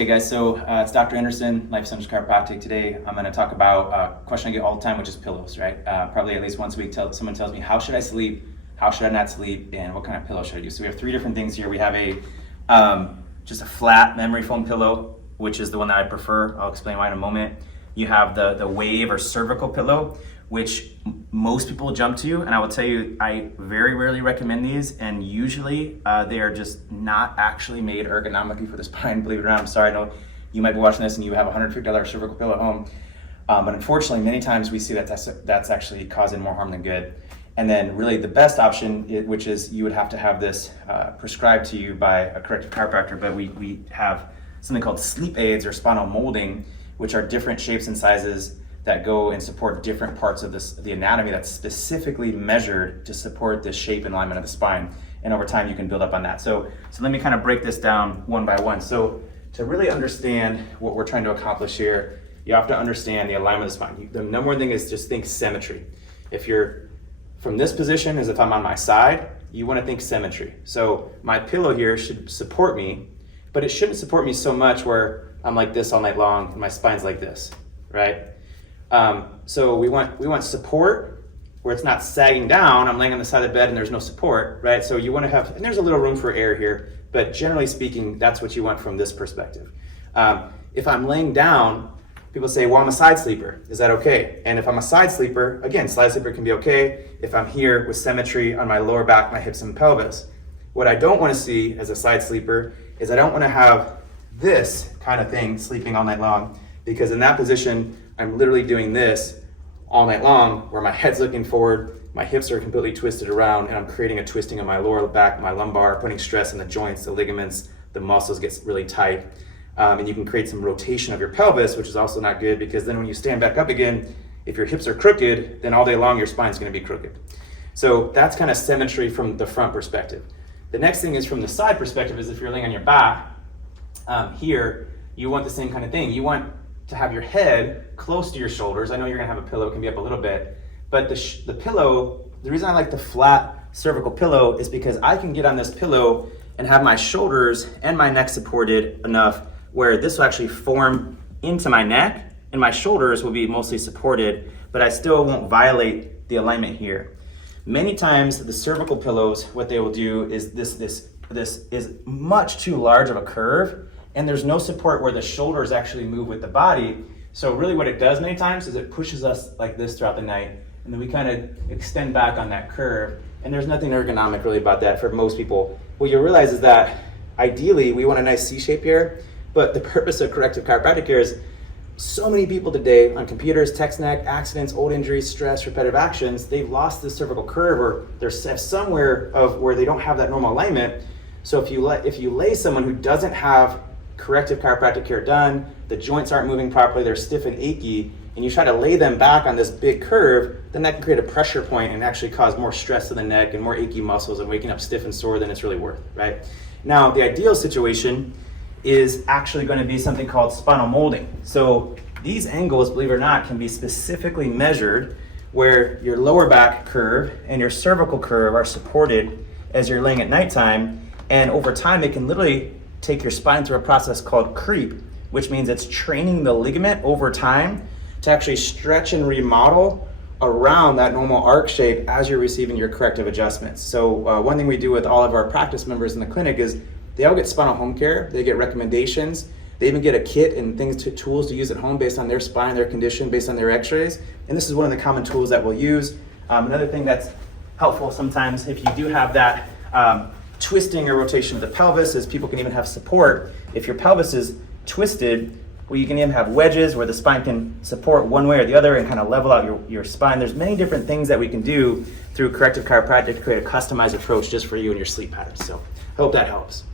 Okay guys, so it's Dr. Anderson, Life Centers Chiropractic. Today I'm going to talk about a question I get all the time, which is pillows, right? Probably at least once a week someone tells me, how should I sleep, how should I not sleep, and what kind of pillow should I use? So we have three different things here. We have just a flat memory foam pillow, which is the one that I prefer. I'll explain why in a moment. You have the wave or cervical pillow, which most people jump to, and I will tell you, I very rarely recommend these, and usually they are just not actually made ergonomically for the spine, believe it or not. I'm sorry, I know you might be watching this and you have a $150 cervical pillow at home, but unfortunately, many times we see that that's actually causing more harm than good. And then really the best option, which is you would have to have this prescribed to you by a corrective chiropractor, but we have something called sleep aids or spinal molding, which are different shapes and sizes that go and support different parts of the anatomy that's specifically measured to support the shape and alignment of the spine. And over time, you can build up on that. So let me kind of break this down one by one. So to really understand what we're trying to accomplish here, you have to understand the alignment of the spine. The number one thing is just think symmetry. If you're from this position, as if I'm on my side, you want to think symmetry. So my pillow here should support me, but it shouldn't support me so much where I'm like this all night long and my spine's like this, right? So we want support where it's not sagging down. I'm laying on the side of the bed and there's no support, right? So you want to have, and there's a little room for air here, but generally speaking, that's what you want from this perspective. If I'm laying down, people say, well, I'm a side sleeper. Is that okay? And if I'm a side sleeper, again, side sleeper can be okay if I'm here with symmetry on my lower back, my hips and pelvis. What I don't want to see as a side sleeper is I don't want to have this kind of thing sleeping all night long, because in that position, I'm literally doing this all night long where my head's looking forward, my hips are completely twisted around, and I'm creating a twisting of my lower back, my lumbar, putting stress on the joints, the ligaments, the muscles gets really tight. And you can create some rotation of your pelvis, which is also not good, because then when you stand back up again, if your hips are crooked, then all day long your spine's gonna be crooked. So that's kind of symmetry from the front perspective. The next thing is from the side perspective is if you're laying on your back, here, you want the same kind of thing. You want to have your head close to your shoulders. I know you're gonna have a pillow, it can be up a little bit, but the pillow, the reason I like the flat cervical pillow is because I can get on this pillow and have my shoulders and my neck supported enough where this will actually form into my neck and my shoulders will be mostly supported, but I still won't violate the alignment here. Many times the cervical pillows, what they will do is this is much too large of a curve, and there's no support where the shoulders actually move with the body. So really what it does many times is it pushes us like this throughout the night, and then we kind of extend back on that curve, and there's nothing ergonomic really about that for most people. What you'll realize is that ideally we want a nice C shape here, but the purpose of corrective chiropractic care is so many people today on computers, text neck, accidents, old injuries, stress, repetitive actions, they've lost this cervical curve, or they're somewhere of where they don't have that normal alignment. So if you lay someone who doesn't have corrective chiropractic care done, the joints aren't moving properly, they're stiff and achy, and you try to lay them back on this big curve, then that can create a pressure point and actually cause more stress to the neck and more achy muscles and waking up stiff and sore than it's really worth, right? Now, the ideal situation is actually going to be something called spinal molding. So these angles, believe it or not, can be specifically measured where your lower back curve and your cervical curve are supported as you're laying at nighttime, and over time it can literally take your spine through a process called creep, which means it's training the ligament over time to actually stretch and remodel around that normal arc shape as you're receiving your corrective adjustments. So one thing we do with all of our practice members in the clinic is they all get spinal home care, they get recommendations, they even get a kit and tools to use at home based on their spine, their condition, based on their x-rays. And this is one of the common tools that we'll use. Another thing that's helpful sometimes if you do have that twisting or rotation of the pelvis is people can even have support. If your pelvis is twisted, well, you can even have wedges where the spine can support one way or the other and kind of level out your spine. There's many different things that we can do through corrective chiropractic to create a customized approach just for you and your sleep patterns. So I hope that helps.